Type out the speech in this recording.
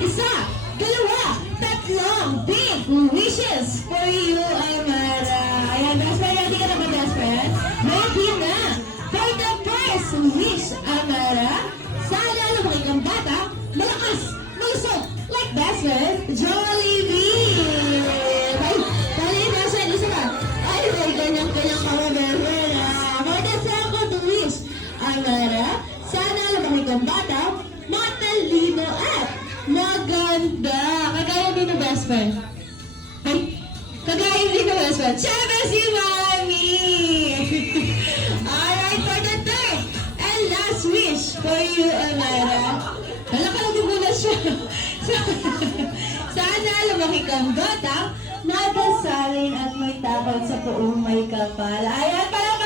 Isa, dalawa, tatlong big wishes for you, Amara. Ayan, best friend, ready ka na ba, best friend? Ready na. For the first wish, Amara, sana lumaki kang bata, malakas, malusog, like best friend, Jollibee. Ay, tali, best friend, isa ba? Ay, may ganyang-ganyang ka ba, best friend? For the second wish, Amara, sana lumaki kang bata, matalino at maganda. Kagaya din ng best friend. Ay, kagaya din ng best friend. Siyempre si Mami! Alright, for the third and last wish for you, Amara. Wala ka lang muna siya. Sana lumaki kang bata, magasalin at may takot sa puong may kapal. Ayan, parang